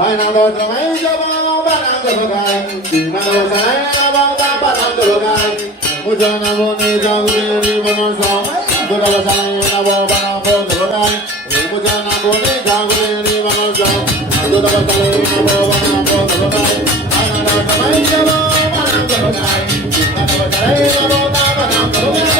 Ai na da também já vão parando lugar. Na da sai na vão parando lugar. O jana bonita guri bonança. Dura da sai na vão parando lugar. O jana bonita guri bonança. Dura da sai na vão parando lugar. Ai na da também já vão parando lugar. Na da sai na vão parando lugar.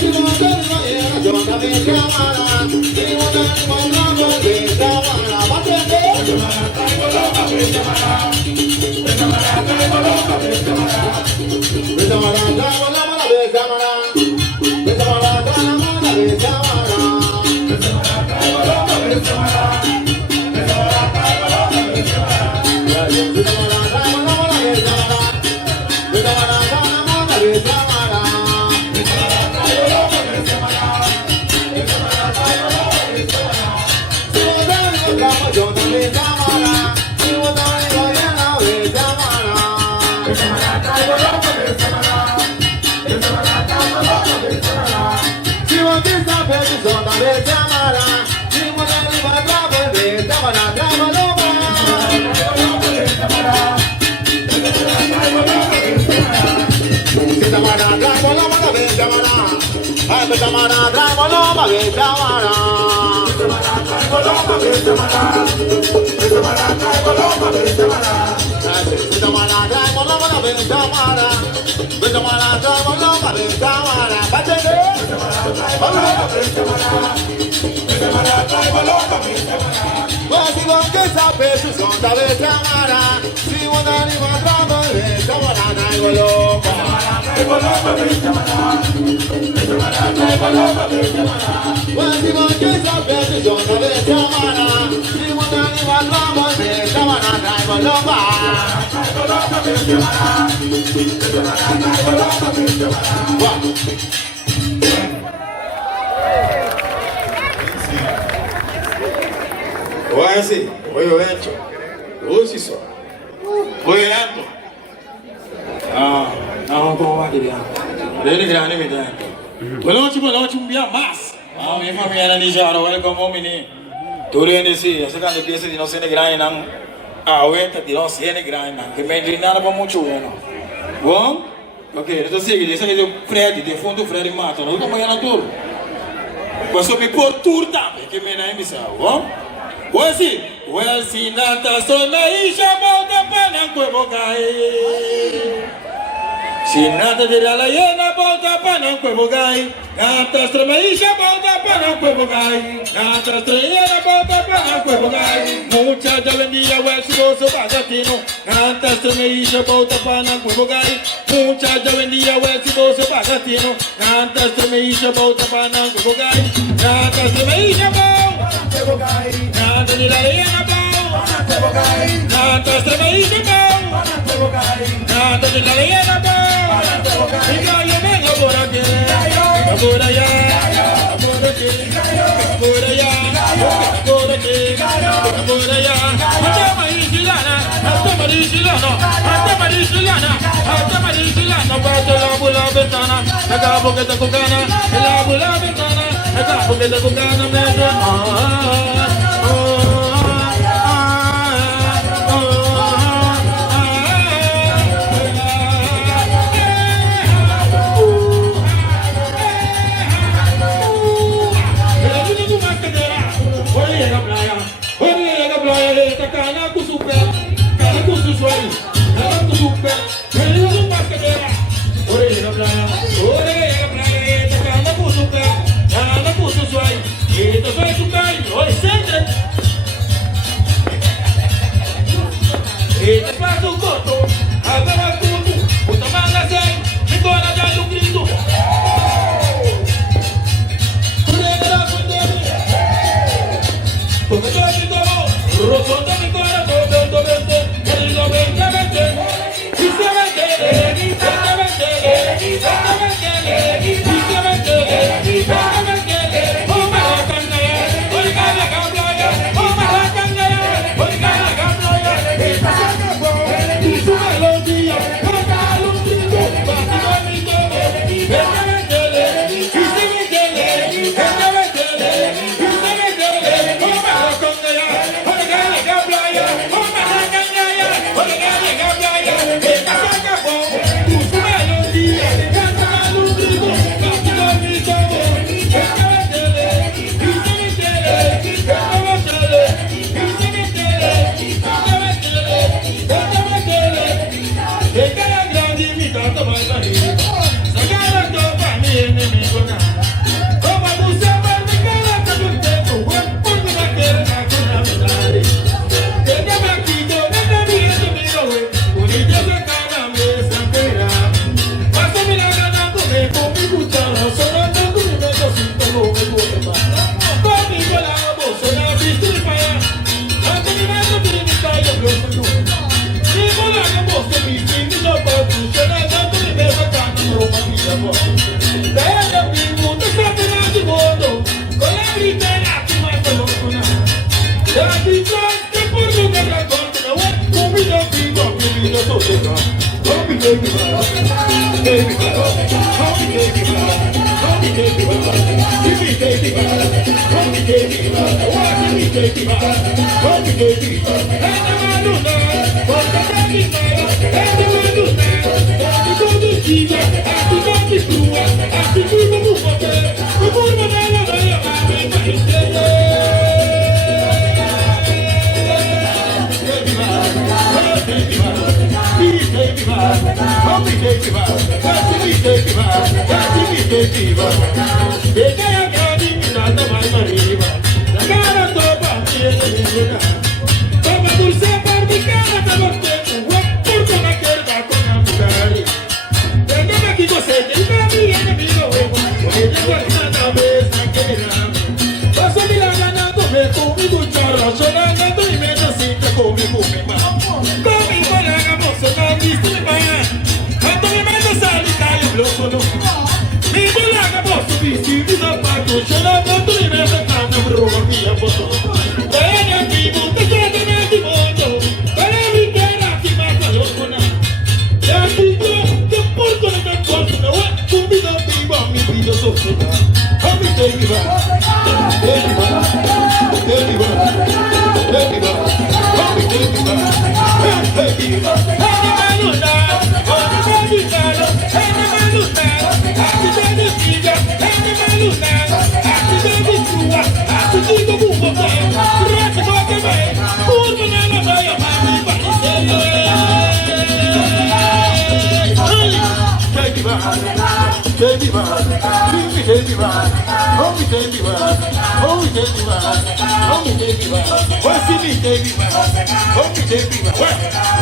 Thank you. Oye, oye, hecho. Uy, só. Oye, hecho. Não, como vai querer? Ele grande me dá. Não te bia mas. Minha família é nijara, olha como menino. Tudo é nesse, essa cara de peça de não ser grande não. Aguenta de não ser grande não. Que me diz nada para muito não. Bom? Ok, então seguinte, esse aqui é o Fred, de fundo o Fred mata, não como é tudo. Mas eu me por tudo também, que me não é missão, bom? Well, si nata so na isha bauta panang kwebogai. Si nata de la yena bauta panang kwebogai. Nata strema isha bauta panang kwebogai. Nata strema bauta panang kwebogai. Mucha javendia well si gozo bagatino. Nata strema isha bauta panang kwebogai. Mucha javendia well si gozo bagatino. Nata strema isha bauta panang kwebogai. Nata strema isha bauta nada de lareira bom, nada estremeído bom, nada de lareira bom. E ganha bem a buraque, a buraia, a buraque, a buraia, a buraque, a buraia. Até maristilana, até maristilana, até maristilana, até maristilana. Bate lá bula ventana, acabo que tá com gana, lá bula ventana. Acabo que tá com gana mesmo. Oi,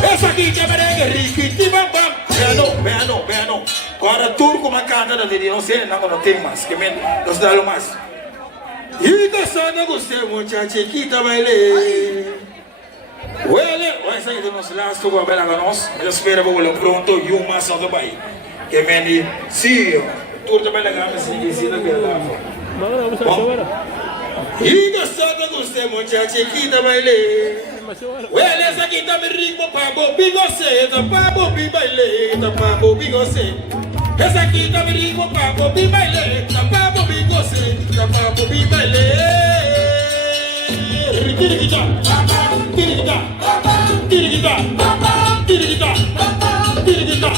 Essa aqui que é merengue, riquiti bam bam. Bem, agora tudo com uma carta da vida, não sei, não tem mais, que men, nós dá mais. E que só não gostei, muchacha, que também lê. Vai sair do nosso lado, estou com a bela nós, mas espera para o pronto, e um mais ao pai. Que men, sim, tudo também legal, mas ninguém se dá bela. E que só não gostei, muchacha, que também lê. Essa aqui tá me rico pra bobi você, tá pra bobi baile, tá pra bobi você. Essa aqui tá me rico pra bobi baile, tá pra bobi você, tá pra bobi baile. Tiriguita, tiriguita, tiriguita, tiriguita, tiriguita,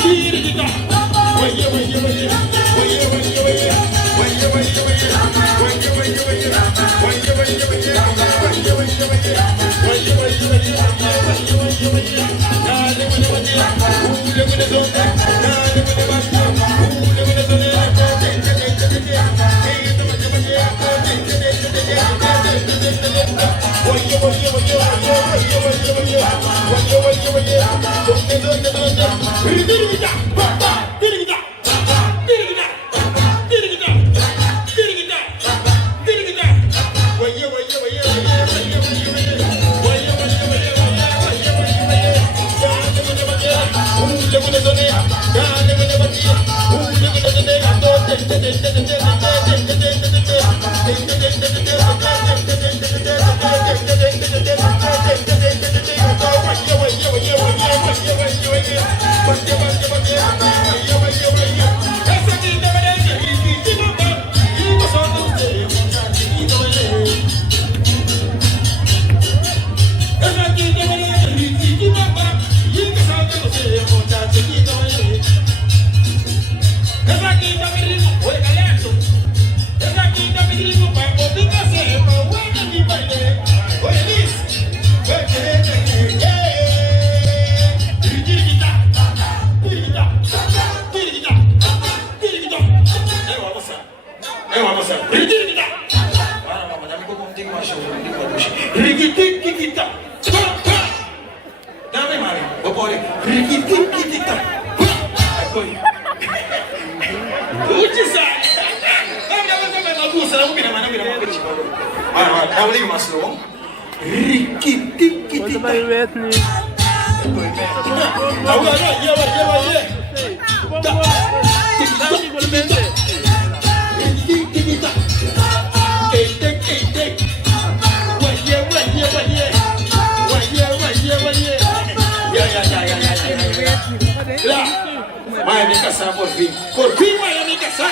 tiriguita. Oye, oye, oye, oye, oye, oye, oye, oye, Vai me caçar por fim vai me caçar.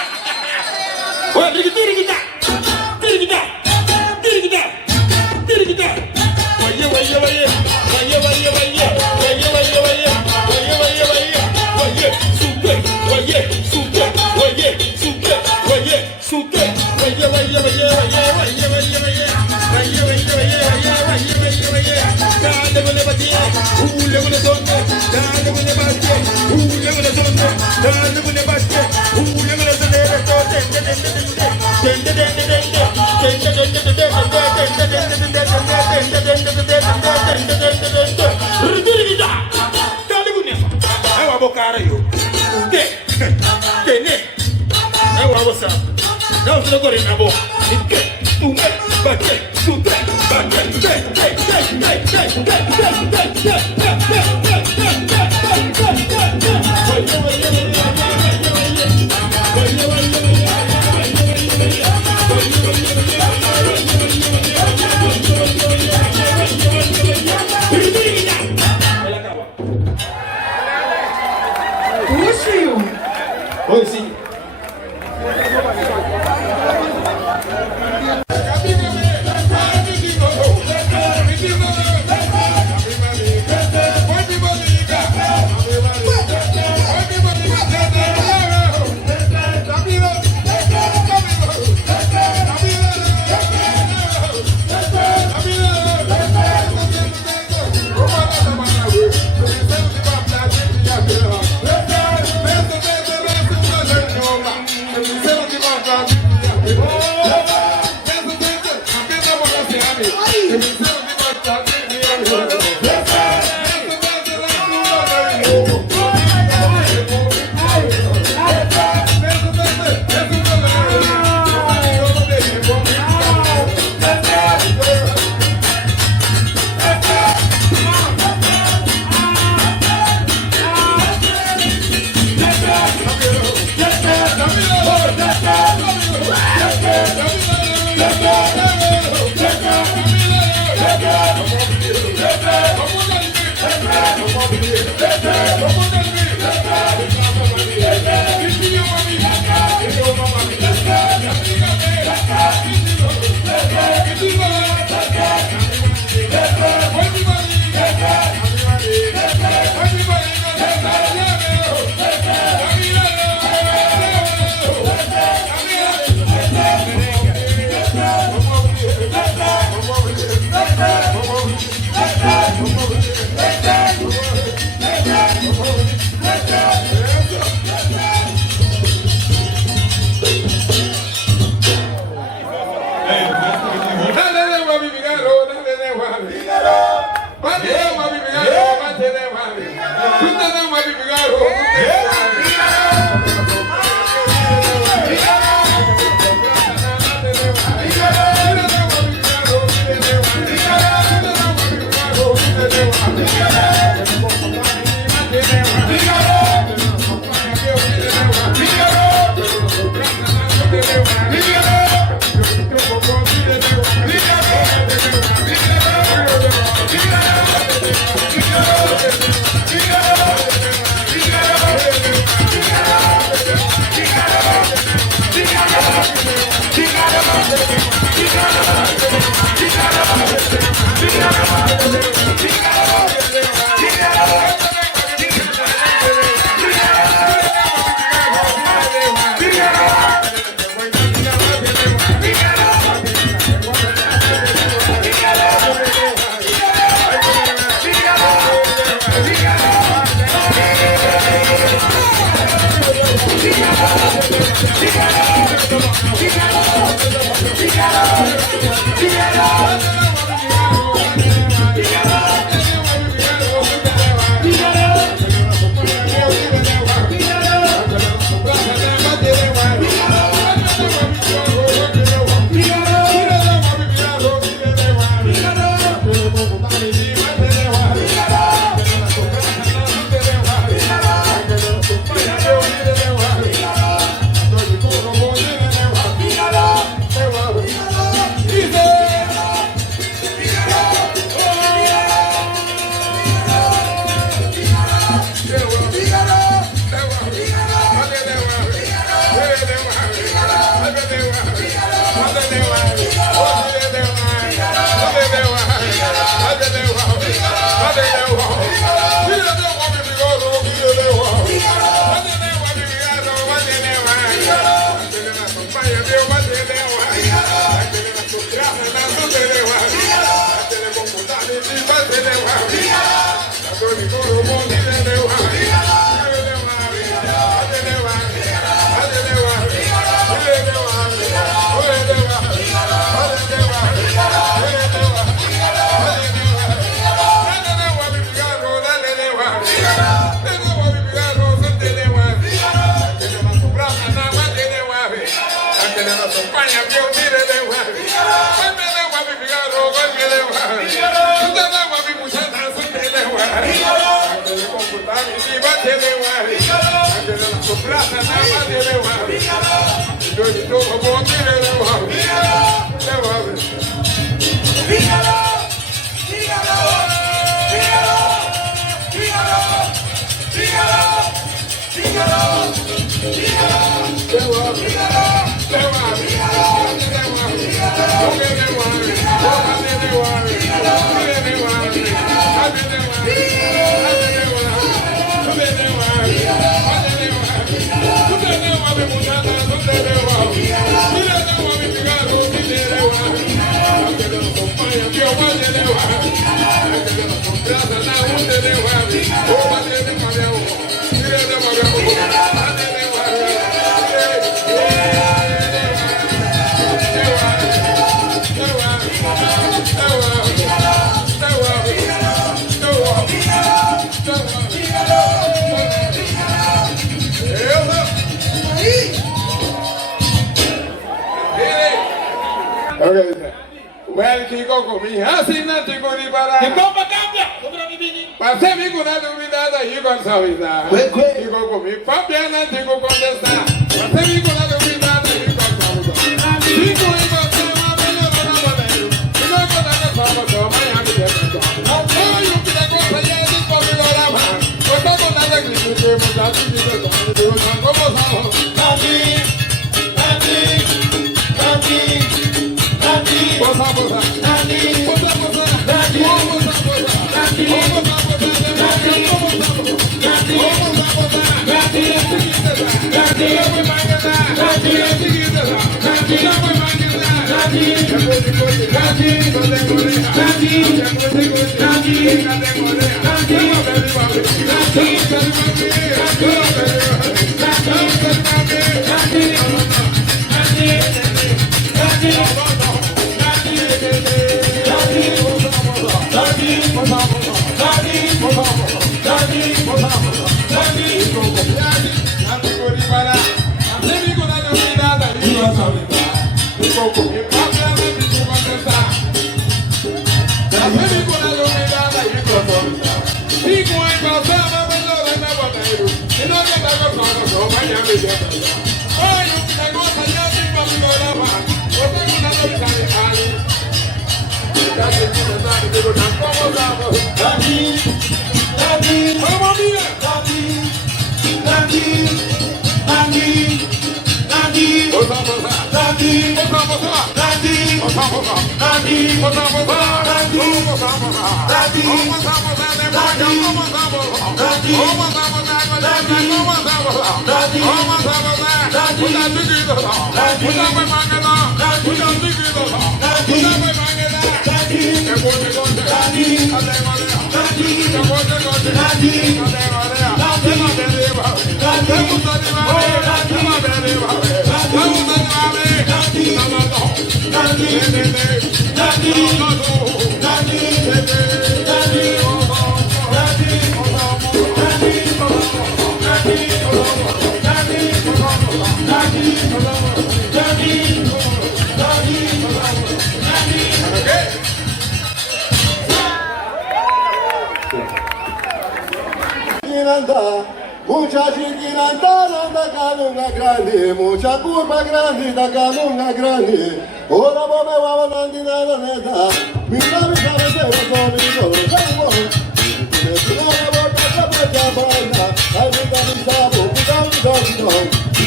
Okay. Well, kiko kumi hasi na tiko di bara. Kiko patapia, kobra bibini. Pasemi kuna dubida da yiko sawida. Kiko kumi papia na tiko kondesa. Pasemi kuna dubida da yiko sawida. Kiko iko sama belo na belo. Kiko kuna na sama sama ya mi desa. Oh, you kida ko saye di ko mi ora ma. Kota ko na da kiko ke mo da ti di ko sa de ko ko mo sa ho. Bosa bosa. Bosa bosa. Mucha chiquinanta da calunga grande, mucha curva grande da calunga grande. Ora bome wava nandina da neta, mira mi cabeza de conmigo, como. Mira la boca de pacha baila, ay mi cabeza boca de conmigo.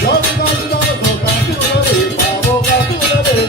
Yo mi cabeza boca de conmigo, boca de conmigo,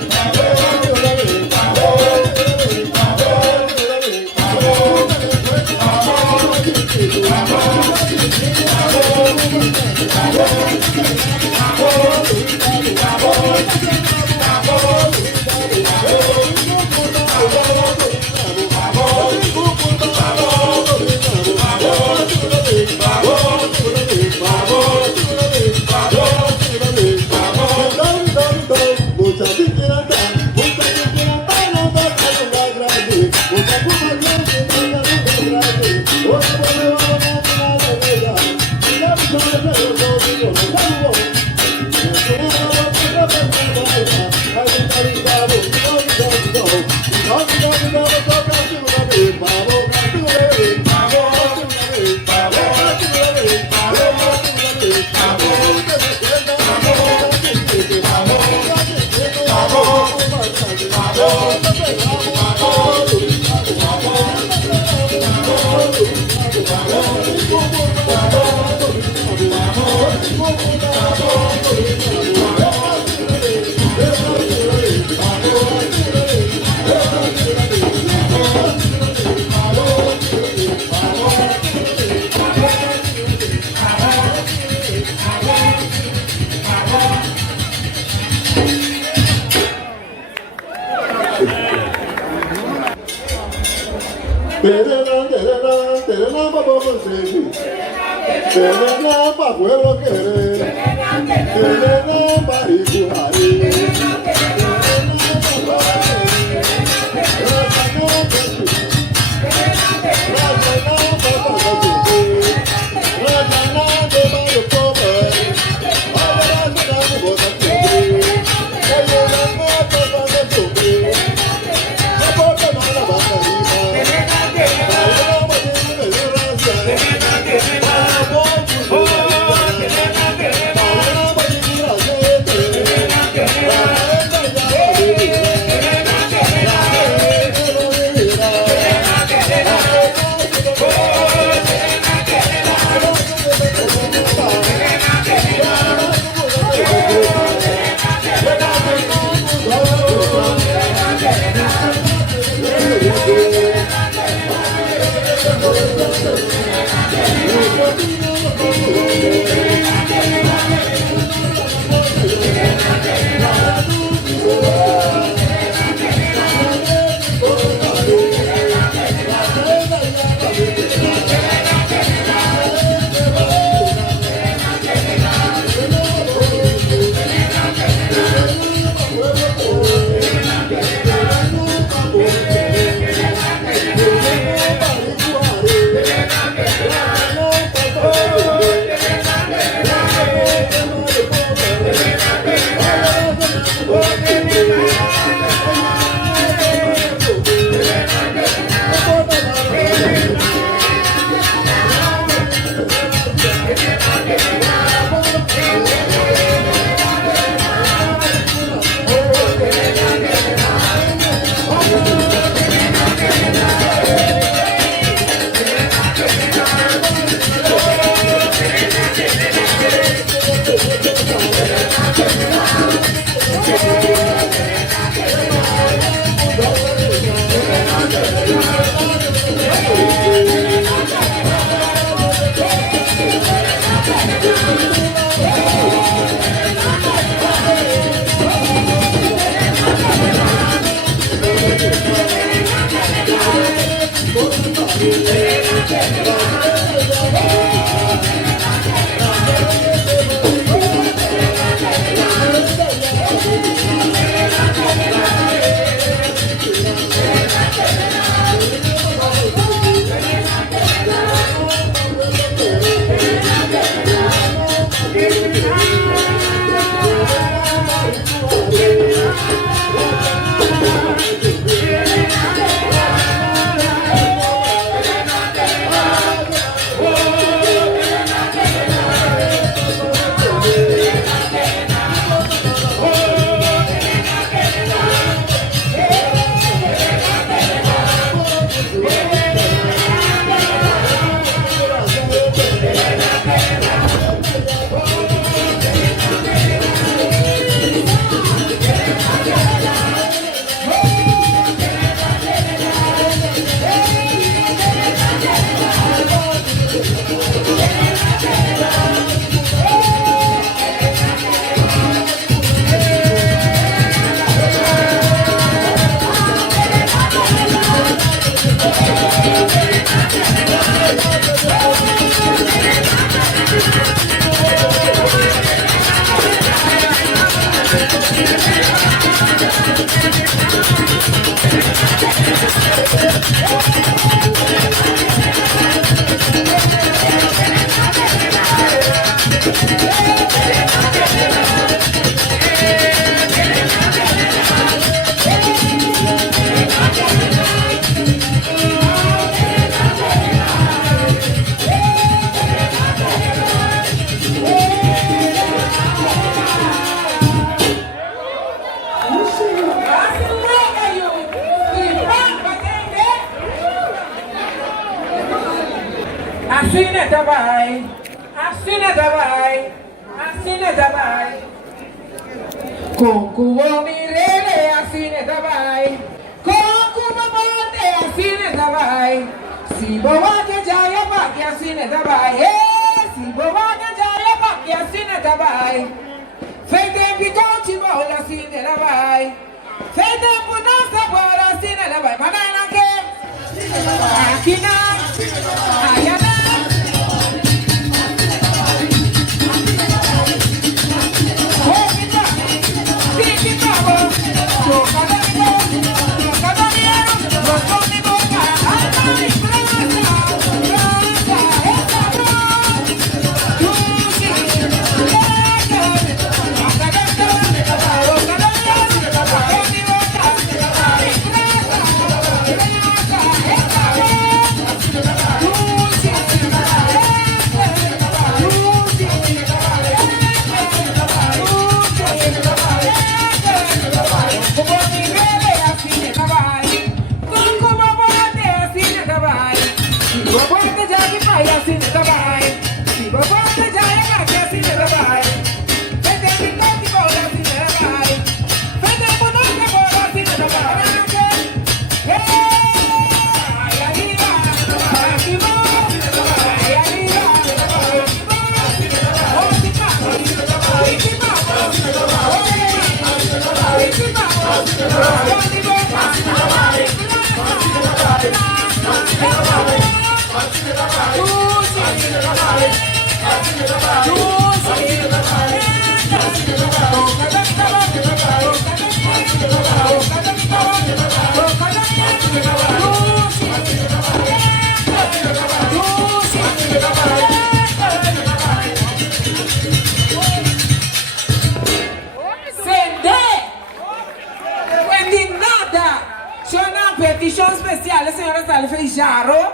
Petição especial, senhora Salve Jaro.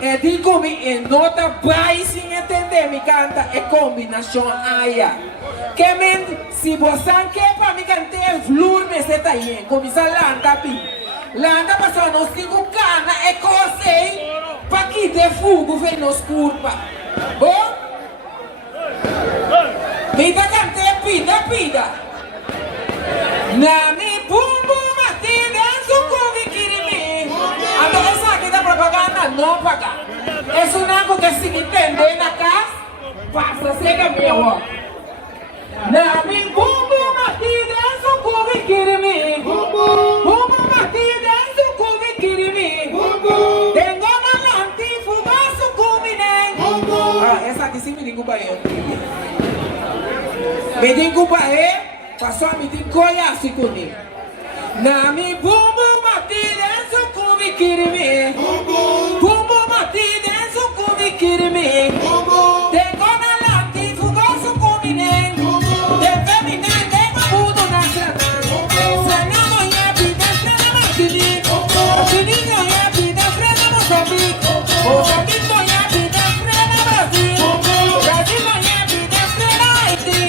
E digo-me, e nota vai sem entender, me canta, é combinação aia. Que men, se você quer para me cantar, flor me seta aí, começa landa pi. Landa passou nos 5 cana, é cosei, para que de fugo vem nos curva. Bom? Me tá cantando, pida. Na mi bumbu matida, sucubi kirimi. Agora essa aqui da propaganda não paga. É algo que se entende na casa, passa a ser meu. Na mi bumbu matida, sucubi kirimi. Bumbu matida, sucubi kirimi. Tengo na lantifuga, sucubi nem. Ah, essa aqui sim me digo para eu. Me digo para eu. Passou a me coia assim comigo. Na mi bumbu matida sucubi kirimi. Bumbu matida sucubi kirimi. Tengo na lanti fugo sucubi nem. De femina de budo na sana. Sana moya pida frena makini. Makini moya pida frena Moçambique. Moçambique moya pida frena Brasil. Brasil moya pida frena Haiti.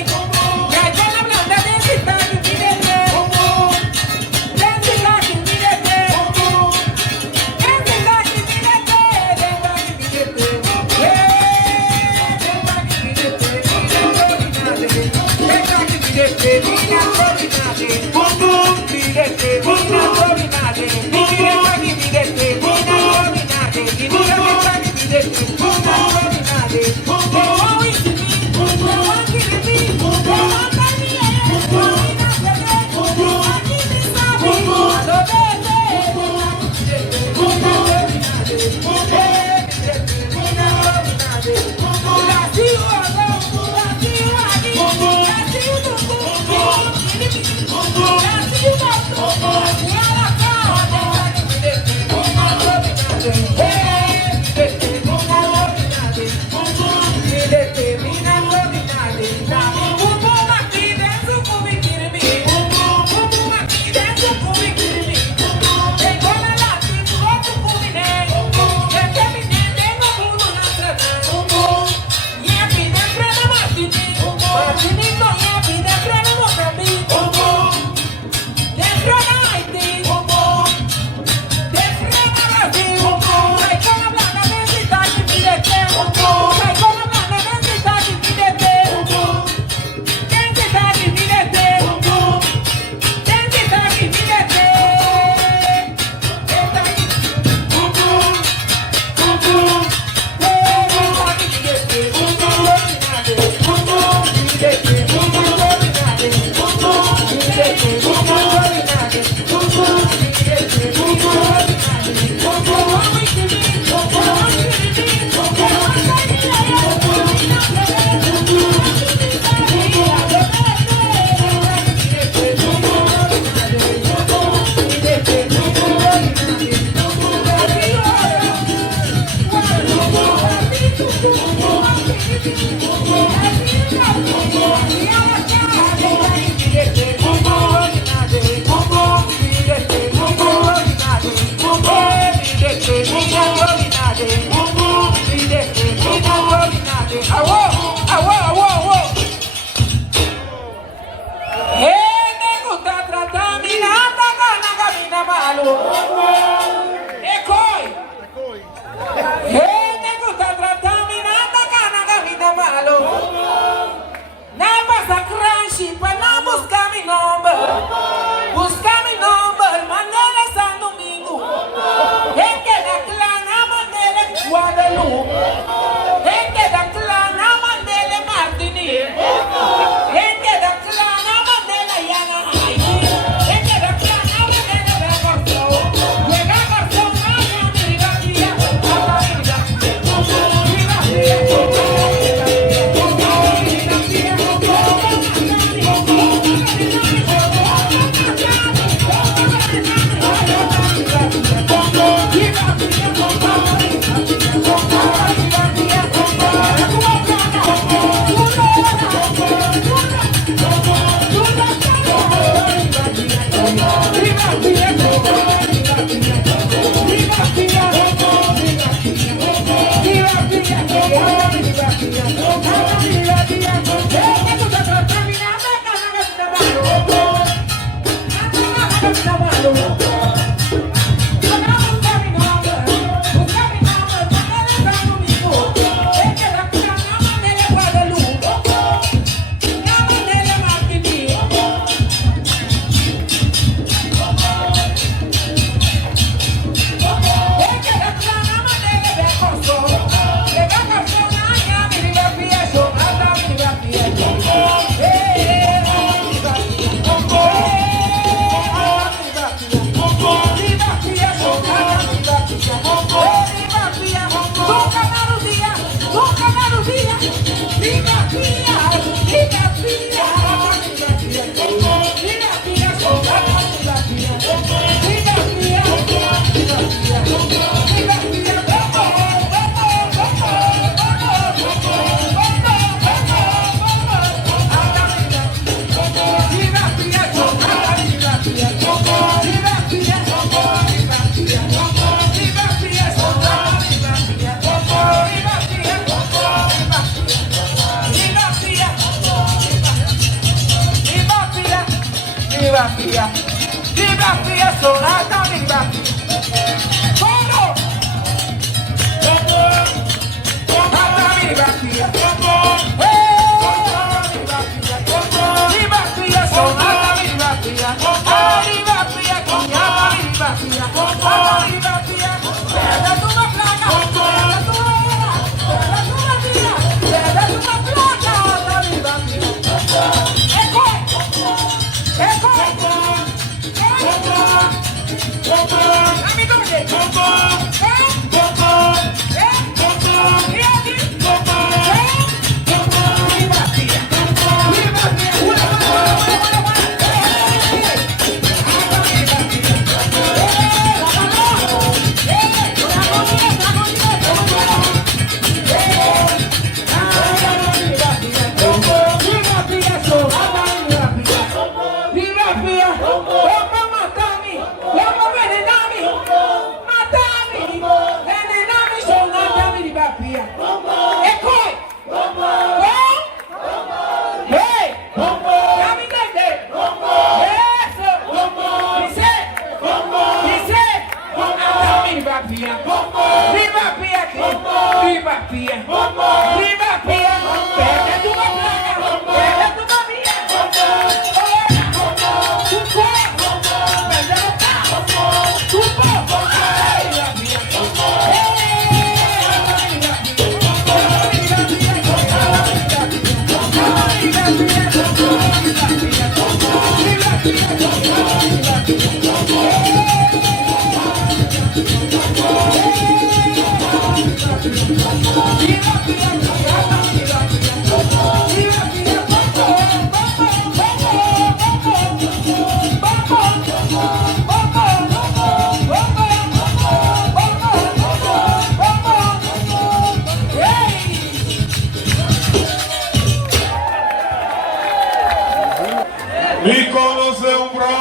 Me conoce un bro,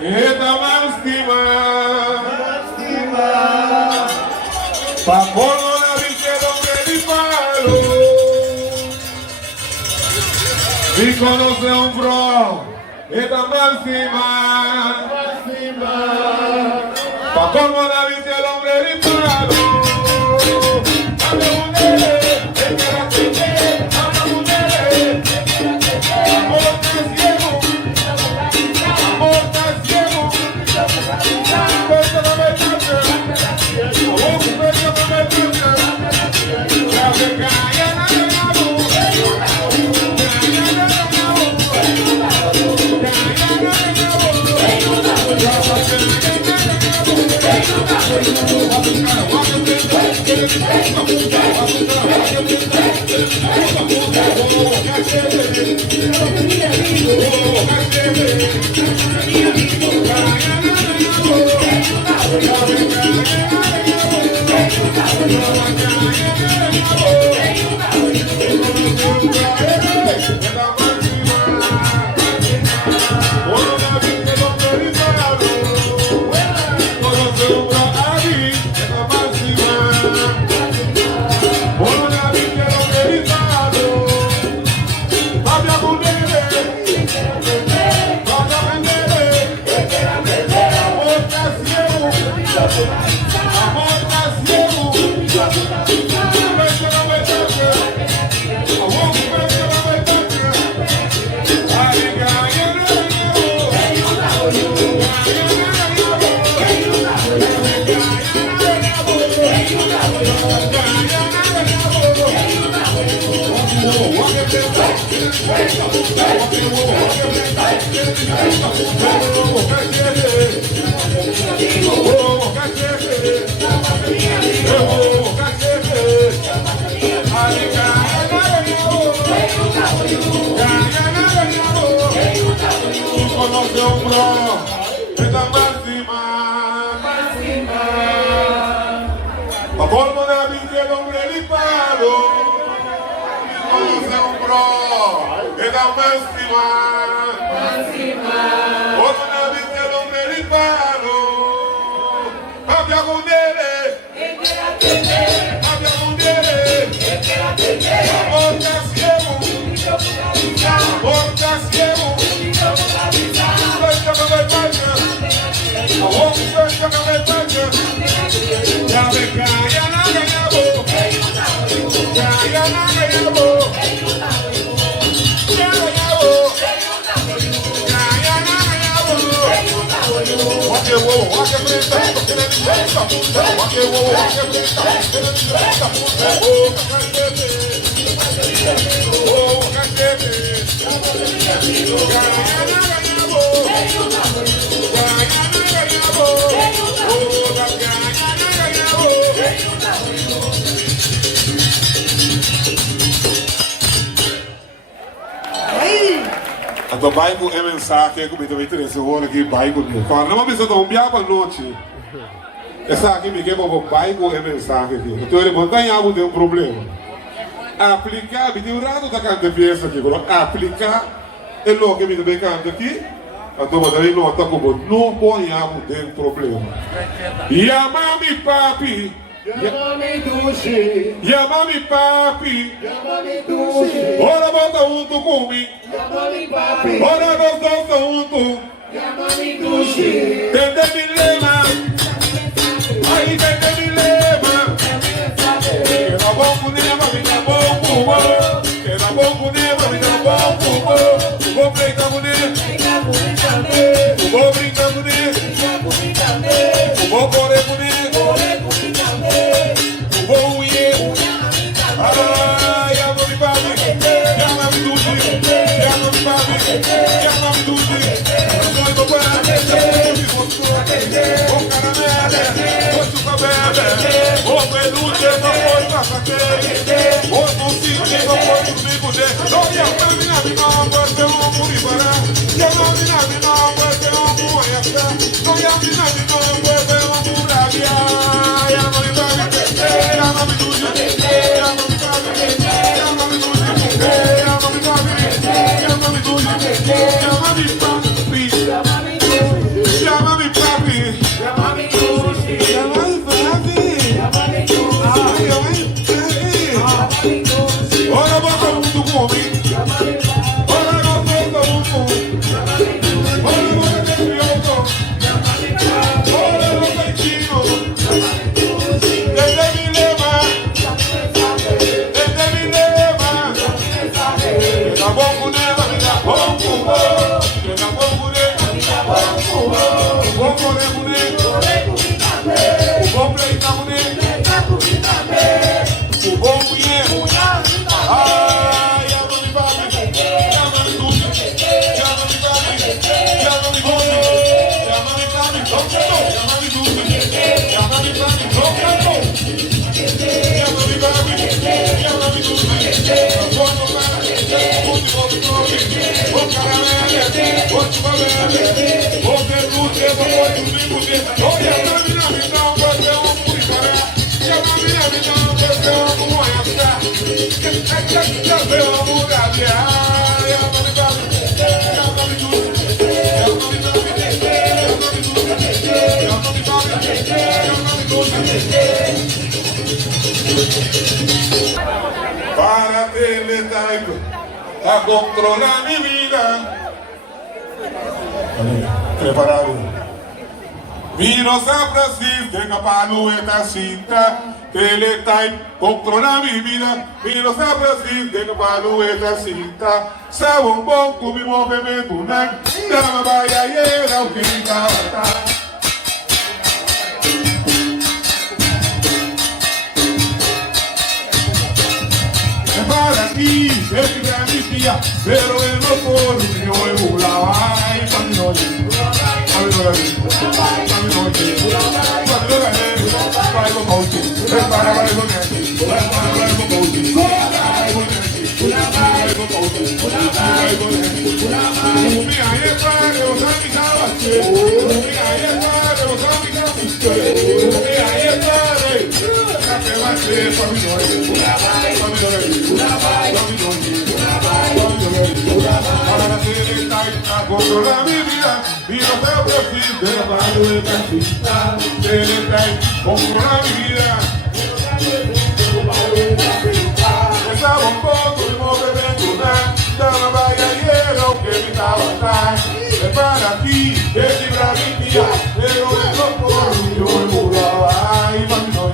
esta me estima, pa' colmo la biche donde disparo. Me conoce un bro, esta me estima, pa' colmo la biche donde disparo. What Conoce un bro, esta máxima. Pa' colmo de abrir el hombre limpado. Conoce un bro, esta máxima. Colmo de abrir el hombre limpado. Cambia con él. Cambia con él. Porque ciego. Porque ciego. A Bible é mensagem que me deu interesse agora aqui Bible. Quando não me sinto para a noite. Essa aqui me quebra o Bible é mensagem aqui. Então ele montanha algo tem problema. Aplicar, me deu rado da canta peça aqui. Aplicar é logo que me deu canta aqui. Então mas aí não está como não põe algo tem problema. Yamami papi. Yamami dushi. Yamami papi. Yamami dushi. Ora volta junto comigo. Yamami papi. Ora nós dois juntos. Yamami dushi. Tende dilema. Aí tende dilema. Era bom com nema, me dá bom com bom. Era bom com nema, me dá bom com bom. Vou brincar com ele. Vou brincar com ele. Vou correr com ele. Vou ir. Ai, Yamami papi. Yamami dushi. Yamami papi. Yamami dushi. Nós vamos para a o caramelo, o chupabebe, o peluche não foi pra cadeia, o docinho não foi comigo de. Não Yamami na minha mão, você não pode parar. Yamami na minha mão, você não pode achar. Não Yamami na minha mão, você não pode rabiar. Yamami papi, Yamami dushi, Yamami papi, Yamami dushi, Yamami papi, Yamami dushi, Yamami papi. Yamami papi. Yamami dushi. Yamami papi. Yamami dushi. Yamami papi. Ora bota junto comigo. Ora nós dois juntos. Ora bota dentro. Ora nós doitinho. Desde me leva. Desde me leva. Me dá bom com ela, me dá bom com bom. Me dá bom com ela, me dá bom com bom. Vou correr com ele. Vou brincar com ele. O bom mulher. Ai, Yamami papi. Yamami dushi. Yamami papi. Yamami dushi. Yamami papi. Não cantou. Yamami dushi. Yamami papi. Não cantou. Yamami papi. Yamami dushi. Vou tocar. Vou caramelo. Vou chupabebe. Vou peluche. Vou comigo de. Oh, Yamami na minha mão, você não pode parar. Yamami na minha mão, você não pode achar. Eu amo rabiar. Yamami papi. Yamami dushi. Yamami papi. Yamami dushi. Yamami papi. Yamami dushi. Para teletype, a controlar mi vida. Preparado. Vino San Francisco, de Capalueta cinta. Teletype, controla mi vida. Vino San Francisco, de Capalueta cinta. Sabe un poco mi movimiento, dama vaya y era un pinta. Para ti, es mi tía, pero él no por yo voy a volar y cuando Controla mi vida y no te preocupes de barrio de Casita. Controla mi vida. Estamos todos y no debemos nada. Dame vaya hielo que me estaba atrás. Es para ti, es libra mi tía. Pero de los por yo me mudaba. Ay, mami, no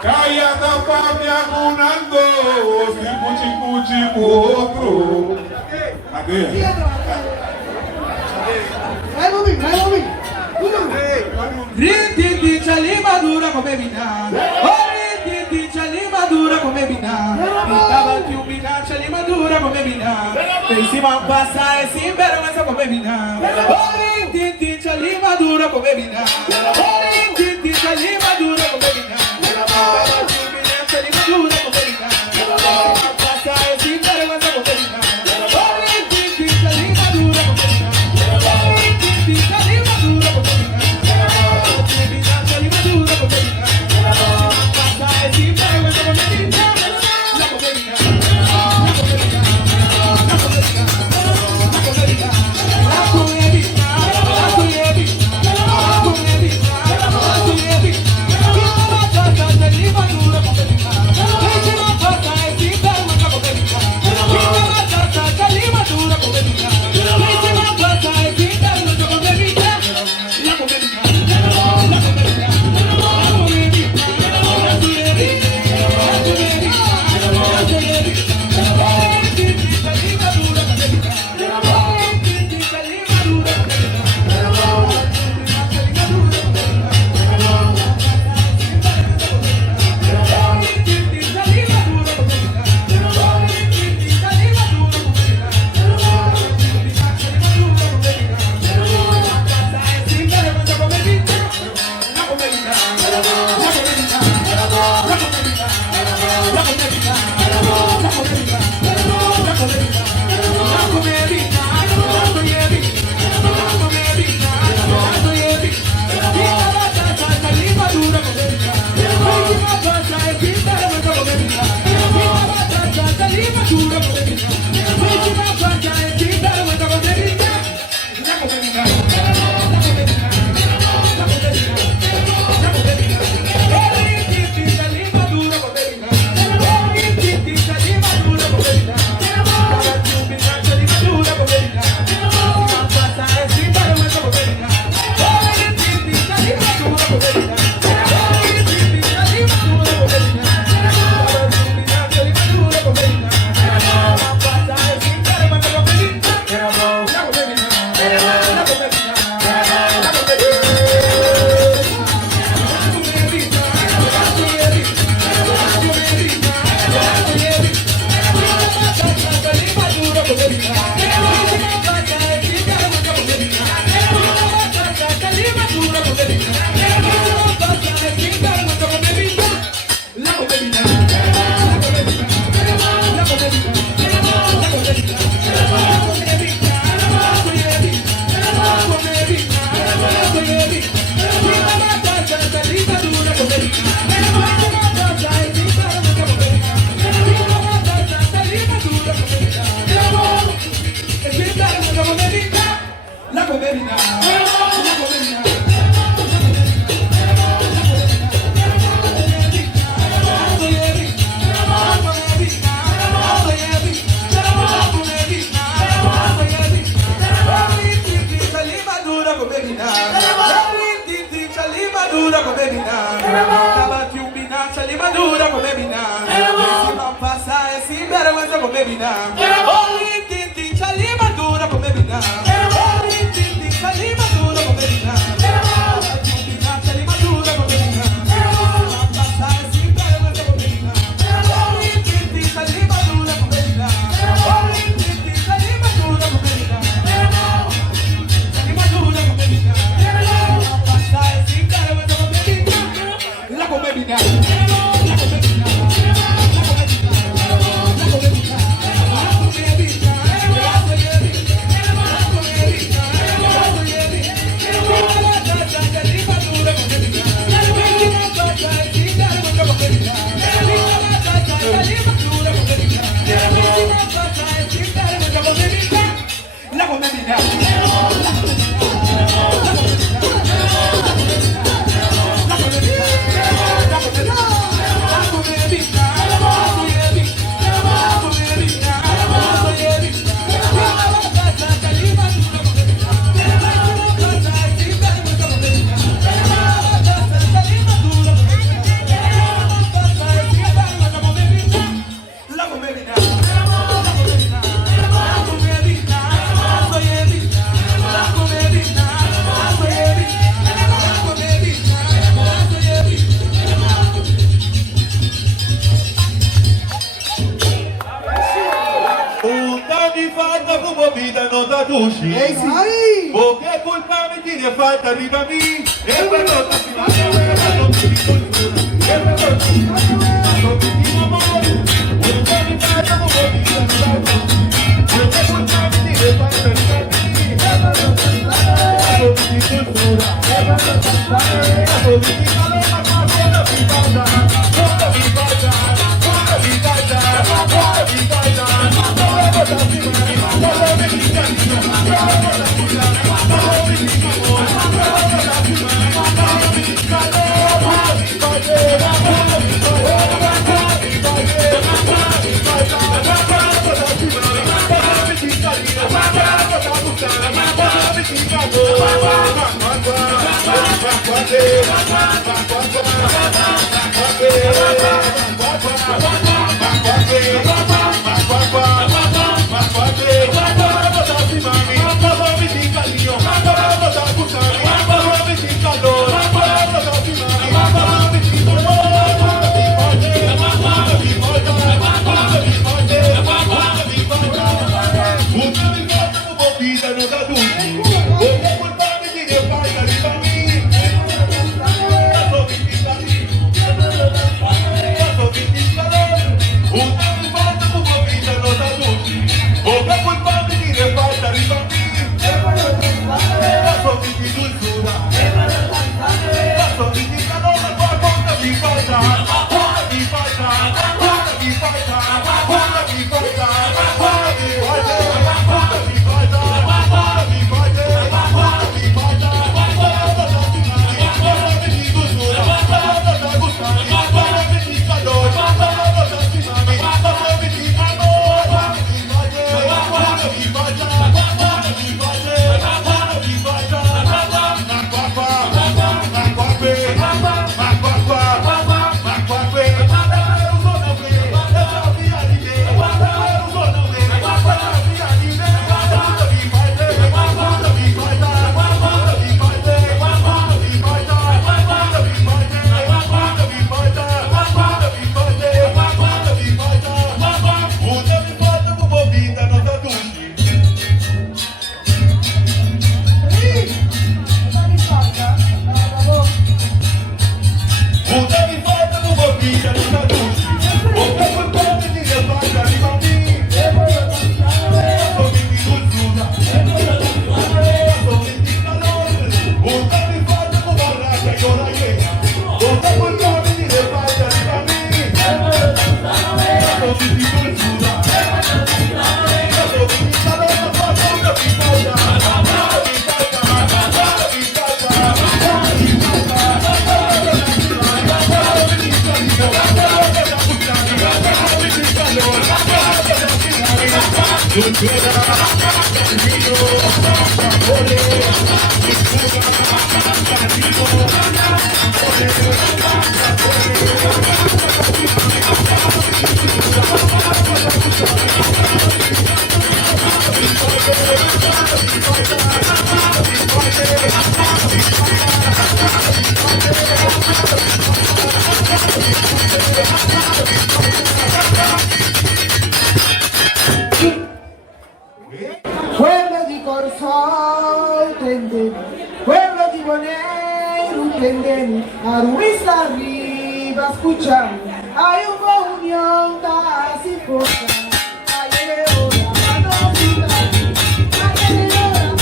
Caia da pátria munando, tipo outro. Cadê? Vai, Bobi. Rititi chali madura come mina. Oh, rititi chali madura come mina. Pintava que o mina chali madura come mina. Pensi ma passa e si vergogna come mina. Oh, rititi chali madura come mina. Oh, rititi chali madura come mina. Pintava que o mina chali madura come mina. Passa e si vergogna come mina. Oh, rititi chali madura come mina. Oh, rititi chali madura come mina. Porque culpa me tiene falta arriba a mí. Es verdad, no mi cultura. Es verdad, no mi amor. Culpa mi falta como vida no da luz. Porque culpa me tiene falta arriba a mí. Es verdad, no mi cultura. Es verdad, no mi paloma pasa mi falta. Toda mi falta, toda mi falta, toda mi falta. Toda mi Quello di Corso tendeni, quello di Boneiro tendeni, a Ruiz arriba escuchando, hay una unión casi poca, ayer ora no vida, ayer ora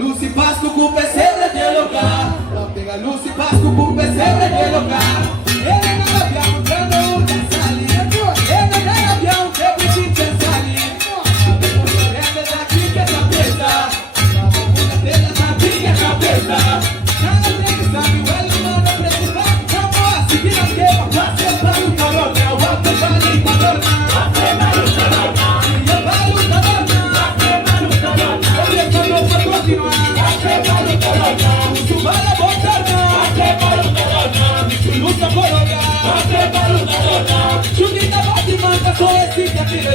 luz e pasto com perceber de lugar. Não pega luz e pasto com perceber de lugar. Ele não avião, dando o cansali. Ele não avião, tempo de pensali. A mulher daqui que é cabeça. A mulher daqui que é cabeça. Nada tem que saber, o ele manda precisar. Não posso seguir a queima, você vai no calor. Eu vou te fazer em calor. Você vai no calor.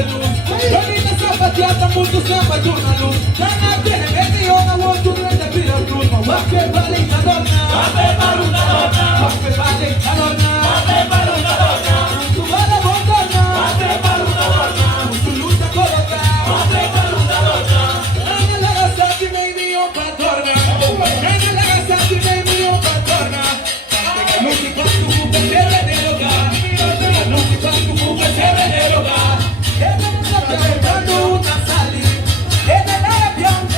luz. Bonita sapateada, muito samba de uma luz. Dana tiene medio na outro grande vira cruz. Wape vale calona, wape baruna lona, wape vale calona, wape baruna lona. Tu vale botona, wape baruna lona. Tu luta coloca, wape baruna lona. Nana la gasta que me dio patorna, nana la gasta que me dio patorna. Nunca passo por terra de lugar, nunca passo por terra de lugar. Ela não está cantando uma sali, ela é a pianta.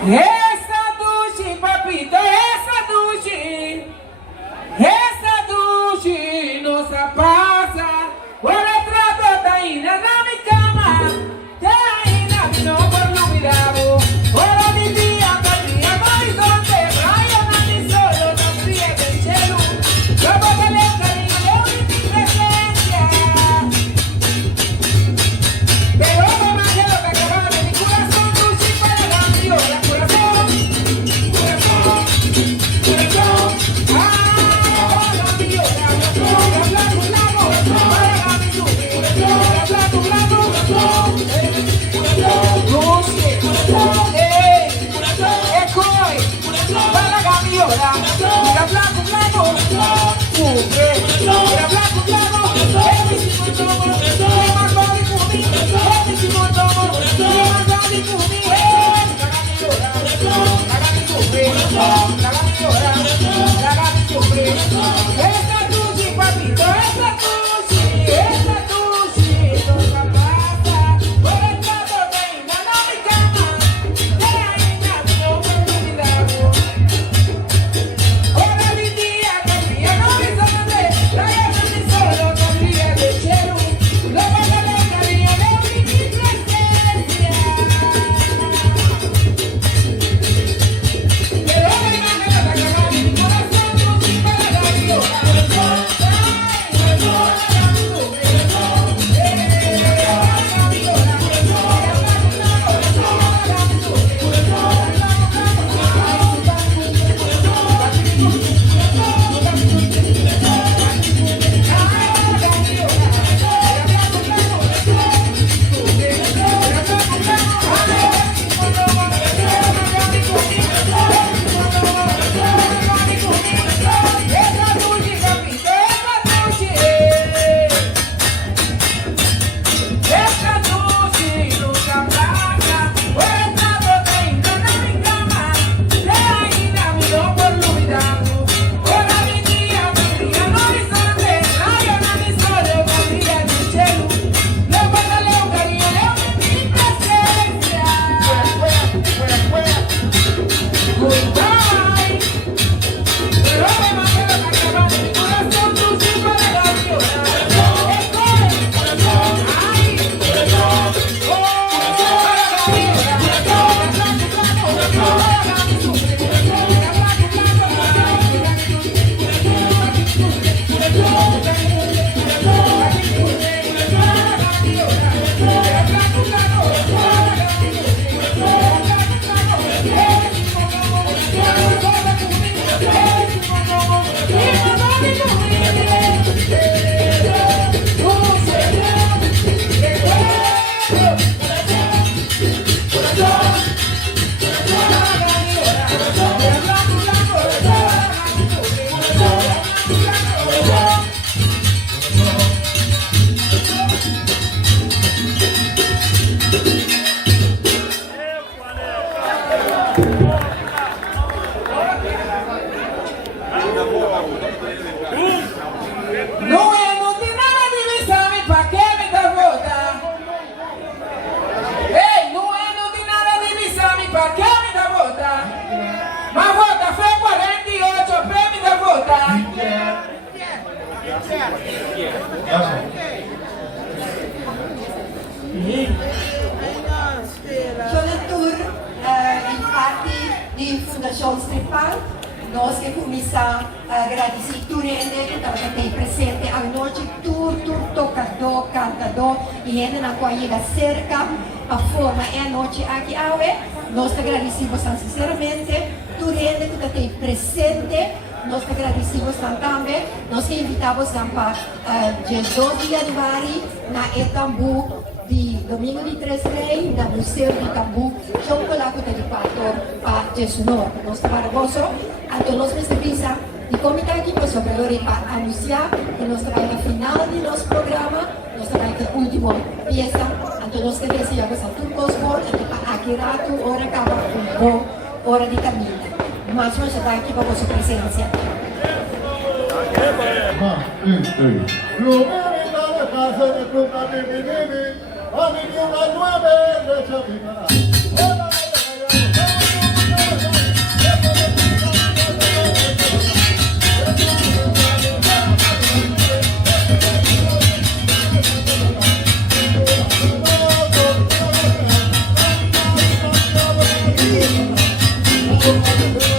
Essa duche, papito, essa duche, nossa passa. Ora trato da ina na mi cama, da ina mi no por lumiravo. Ora mi dia, no horizonte, rayo na mi solo, no fríe del cielo. Yo voy a cariño, le mi presencia. Pero me imagino que acababa de mi corazón, duche para la viola, corazón, corazón, corazón. Ah, la viola, corazón, la di Fundação Stripal, nós que começamos a agradecer tudo que estava presente a noite, tudo tocador, cantador, e ainda na qual chega cerca, a forma é a noite aqui, nós agradecemos sinceramente tudo que está presente, nós agradecemos também, nós invitamos para dia 12 de janeiro na Etambu, di domingo di 3 Rei, da Museu di Tambu, chocolate de Equador para Jesunor. Nós trabalhamos, então nós precisamos de comentar aqui para para anunciar que nós trabalhamos no final do nosso programa, nós trabalhamos no último fiesta, então nós desejamos a todos os bons, para aqui rato, hora acaba com bom, hora de caminho. Mas nós estamos aqui para a sua presença. Hola, Thank you.